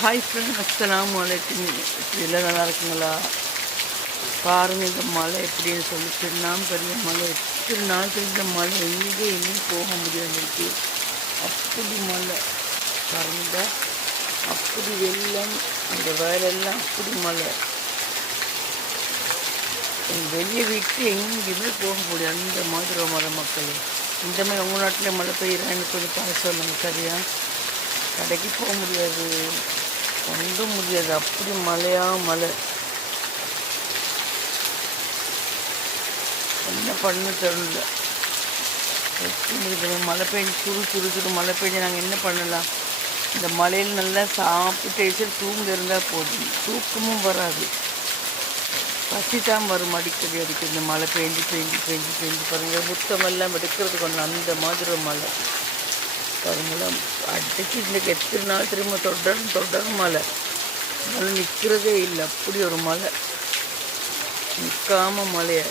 Hi friend, அஸ்ஸலாமு அலைக்கும். எல்லாம் நல்லா இருக்குங்களா? பாருங்கள் இந்த மழை எப்படின்னு சொல்லிட்டு, நான் பெரிய மழை எத்தனை நாள் தெரிஞ்ச மழை எங்கேயும் போக முடியாது இருக்கு. அப்படி மழை பாருங்க, அப்படி வெள்ளம், அந்த வயலெல்லாம் அப்படி மழை. வெளியே விட்டு எங்கேயுமே போக முடியாது, அந்த மாதிரி மழை மக்கள். இந்த மாதிரி உங்கள் நாட்டில் மழை பெய்யுறான்னு கொஞ்சம் பார்த்து சொல்லுங்கள். சரியா? கடைக்கு போக முடியாது, ஒன்றும் முடியாது, அப்படி மழையா மழை. என்ன பண்ண தெரியல. எப்படி முடியுது? மழை பெஞ்சு சுடு மழை பெஞ்சு நாங்கள் என்ன பண்ணலாம்? இந்த மழையில் நல்லா சாப்பிட்டு தூங்க இருந்தால் போதும், தூக்கமும் வராது, பசி தான் வரும். அடிக்கடி இந்த மழை பெஞ்சு பாருங்கள், முத்தமெல்லாம் எடுக்கிறதுக்கு ஒன்று அந்த மாதிரி ஒரு மழை பாருங்களேன். அடிச்சு இன்றைக்கி எத்தனை நாள் திரும்ப தொடரும் மழை நிற்கிறதே இல்லை. அப்படி ஒரு மழை, நிற்காமல் மழையை